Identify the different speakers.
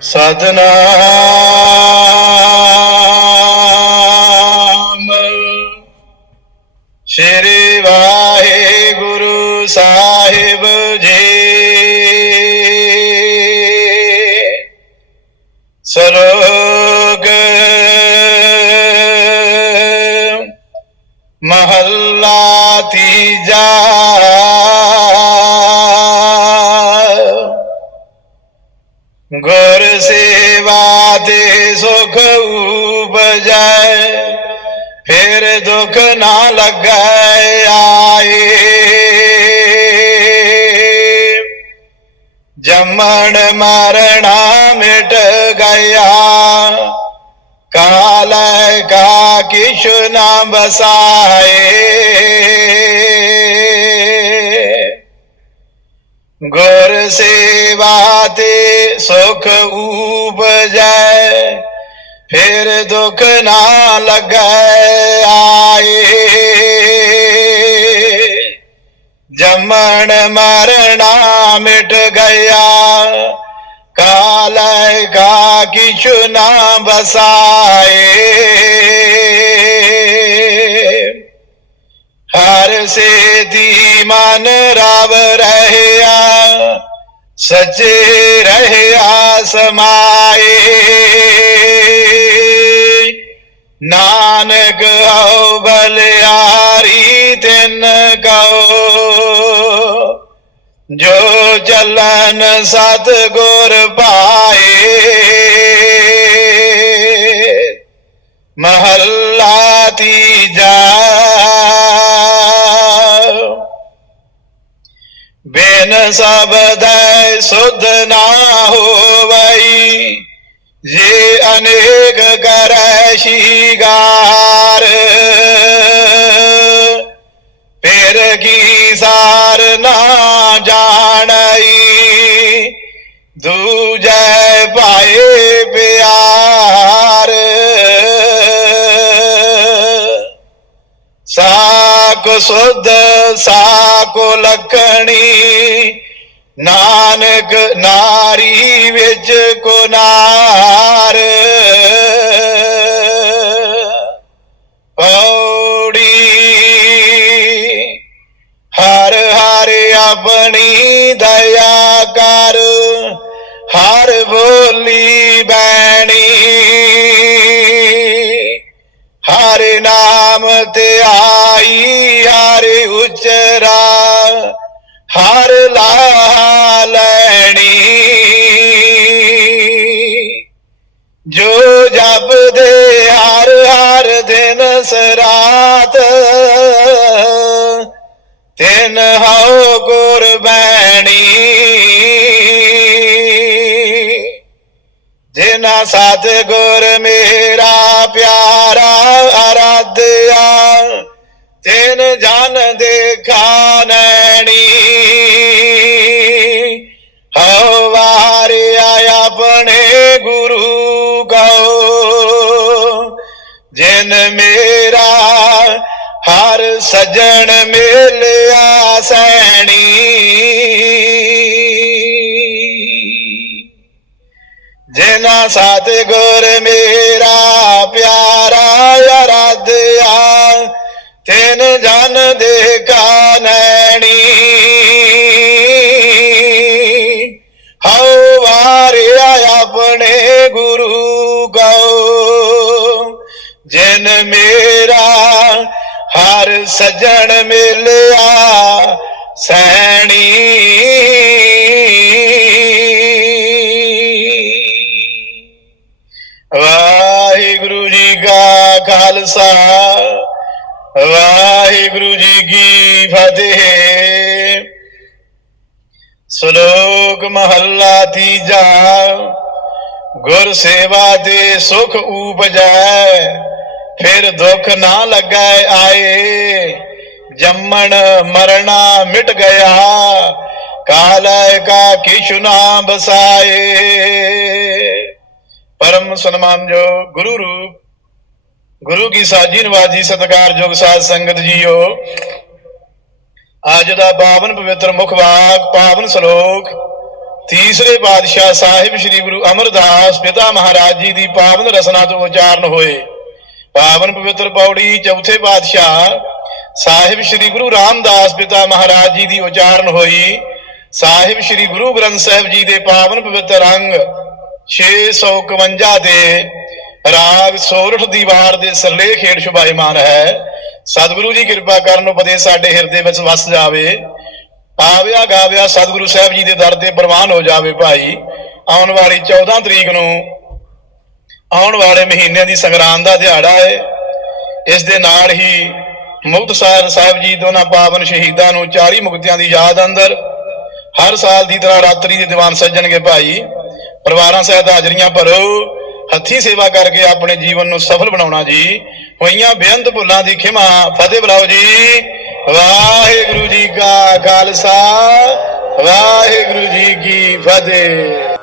Speaker 1: ਸਤਨਾਮ ਸ਼੍ਰੀ ਵਾਹਿਗੁਰੂ ਸਾਹਿਬ ਜੀ। ਸਲੋਕ ਮਹੱਲਾ ਤੀਜਾ। ਦੇ ਸੁਖ ਉਪਜੈ ਫਿਰ ਦੁਖ ਨਾ ਲੱਗੈ ਆਏ ਜੰਮਣ ਮਰਣਾ ਮਿਟ ਗਿਆ ਕਾਲ ਕਾ ਕਿਛ ਨਾ ਬਸਾਏ ਗੁਰ ਸੇਵਾ ਤੇ ਸੁਖ ਉਪਜੈ ਫਿਰ ਦੁਖ ਨਾ ਲੱਗੈ ਆਏ। ਜੰਮਣ ਮਰਣਾ ਮਿਟ ਗਿਆ। ਕਾਲ ਕਾ ਕਿਛ ਨਾ ਬਸਾਏ ਹਰ ਸੇ ਦੀ ਮਨ ਰਵ ਰਹਿਆ, ਸੱਚੇ ਰਹਿਆ ਸਮਾਏ। ਨਾਨਕ ਹਉ ਬਲਿਆਰੀ ਤਿਨ ਕਉ ਜੋ ਚੱਲਨ ਸਤ ਗੁਰ ਪਾਏ, ਮਹੱਲਾ ਤੀਜਾ। ਬਿਨ ਸਬਦੈ ਸੁਧ ਨਾ ਹੋਵਈ ਜੇ ਅਨੇਕ ਕਰੈ ਸ਼ਿਗਾਰ ਫਿਰ ਕੀ ਸਾਰ ਨਾ ਜਾਣਈ ਦੂਜੈ ਭਾਏ ਪਿਆਰ ਸਾਕ ਸੁਧ ਸਾਕੋ ਲਖਣੀ ਨਾਨਕ ਨਾਰੀ ਵਿੱਚ ਕੋਨਾਰ। ਪੌੜੀ ਹਰ ਹਰ ਆਪਣੀ ਦਇਆ ਕਰ, ਹਰ ਬੋਲੀ ਬੈਣੀ। ਹਰ ਨਾਮ ਤੇ ਆਈ, ਹਰ ਉਚਰਾ ਹਰ ਲਾ ਲੈਣੀ। ਜੋ ਜਪਦੇ ਹਰ ਹਰ ਦਿਨ ਸਰਾਤ, ਤਿਨ ਹਉ ਗੁਰਬੈਣੀ ਜਿਨਾ ਸਤ ਗੁਰ ਮੇਰਾ ਪਿਆਰਾ ਅਰਾਧਿਆ, ਤਿਨ ਜਨ ਦੇਖਾ ਗੁਰੂ ਕਉ ਜਿਨ ਮੇਰਾ ਹਰ ਸਜਣ ਮਿਲਿਆ ਸੈਣੀ। ਜਿਨਾ ਸਤ ਗੁਰ ਮੇਰਾ ਪਿਆਰਾ ਅਰਾਧਿਆ, ਤਿਨ ਜਨ ਸਜਣ ਮਿਲਿਆ ਸੈਣੀ। ਵਾਹਿਗੁਰੂ ਜੀ ਕਾ ਖਾਲਸਾ, ਵਾਹਿਗੁਰੂ ਜੀ ਕੀ ਫਤਿਹ। ਸ਼ਲੋਕ ਮਹੱਲਾ ਤੀਜਾ, ਗੁਰ ਸੇਵਾ ਦੇ ਸੁਖ ਉਪਜੈ। ਫਿਰ ਦੁੱਖ ਨਾ ਲੱਗੈ ਆਏ, ਜੰਮਣ ਮਰਣਾ ਮਿਟ ਗਿਆ ਕਾਲੈ ਕਾ ਕਿਛੁ ਨਾ ਬਸਾਏ। ਪਰਮ ਸਨਮਾਨਯੋ ਗੁਰੂ ਰੂਪ, ਗੁਰੂ ਕੀ ਸਾਜੀ ਨਵਾਜੀ ਸਤਿਕਾਰਯੋਗ ਸਾਧ ਸੰਗਤ ਜੀਓ ਅੱਜ ਦਾ ਪਾਵਨ ਪਵਿੱਤਰ ਮੁਖ ਵਾਕ, ਪਾਵਨ ਸ਼ਲੋਕ, ਤੀਸਰੇ ਪਾਤਸ਼ਾਹ ਸਾਹਿਬ ਸ੍ਰੀ ਗੁਰੂ ਅਮਰਦਾਸ ਪਿਤਾ ਮਹਾਰਾਜ ਜੀ ਦੀ ਪਾਵਨ ਰਸਨਾ ਤੋਂ ਉਚਾਰਨ ਹੋਏ। ਪਾਵਨ ਪਵਿੱਤਰ ਪੌੜੀ, ਚੌਥੇ ਪਾਤਸ਼ਾਹ ਸਾਹਿਬ ਸ੍ਰੀ ਗੁਰੂ ਰਾਮਦਾਸ ਪਿਤਾ ਮਹਾਰਾਜ ਜੀ ਦੀ ਉਚਾਰਨ ਹੋਈ। ਸਾਹਿਬ ਸ੍ਰੀ ਗੁਰੂ ਗ੍ਰੰਥ ਸਾਹਿਬ ਜੀ ਦੇ ਪਾਵਨ ਪਵਿੱਤਰ ਅੰਗ 651 ਦੇ ਰਾਗ ਸੋਰਠ ਦੀਵਾਰ ਦੇ ਸਰਲੇ ਖੇੜ ਸ਼ੁਭਾਇਮਾਨ ਹੈ। ਸਤਿਗੁਰੂ ਜੀ ਕਿਰਪਾ ਕਰਨ ਉਪਦੇਸ਼ ਸਾਡੇ ਹਿਰਦੇ ਵਿੱਚ ਵਸ ਜਾਵੇ। ਆਵਿਆ ਗਾਵਿਆ ਸਤਿਗੁਰੂ ਸਾਹਿਬ ਜੀ ਦੇ ਦਰ ਤੇ ਪ੍ਰਵਾਨ ਹੋ ਜਾਵੇ ਭਾਈ। ਆਉਣ ਵਾਲੀ 14 ਤਰੀਕ ਨੂੰ ਆਉਣ ਵਾਲੇ ਮਹੀਨੇ ਦੀ ਸੰਗਰਾਂਦ ਦਾ ਦਿਹਾੜਾ ਹੈ ਇਸ ਦੇ ਨਾਲ ਹੀ ਮੁਕਤਸਰ ਸਾਹਿਬ ਜੀ ਦੋਨਾਂ ਪਾਵਨ ਸ਼ਹੀਦਾਂ ਨੂੰ 40 ਮੁਕਤਿਆਂ ਦੀ ਯਾਦ ਅੰਦਰ ਹਰ ਸਾਲ ਦੀ ਤਰ੍ਹਾਂ ਰਾਤਰੀ ਦੇ ਦੀਵਾਨ ਸੱਜਣਗੇ ਭਾਈ। ਪਰਿਵਾਰਾਂ ਸਹਿਤ ਹਾਜ਼ਰੀਆਂ ਭਰੋ। ਹੱਥੀ ਸੇਵਾ ਕਰਕੇ ਆਪਣੇ ਜੀਵਨ ਨੂੰ ਸਫਲ ਬਣਾਉਣਾ ਜੀ। ਹੋਈਆਂ ਬੇਅੰਤ ਭੁੱਲਾਂ ਦੀ ਖਿਮਾ। ਫਤਿਹ ਬੁਲਾਓ ਜੀ। ਵਾਹਿਗੁਰੂ ਜੀ ਕਾ ਖਾਲਸਾ। ਵਾਹਿਗੁਰੂ ਜੀ ਕੀ ਫਤਿਹ।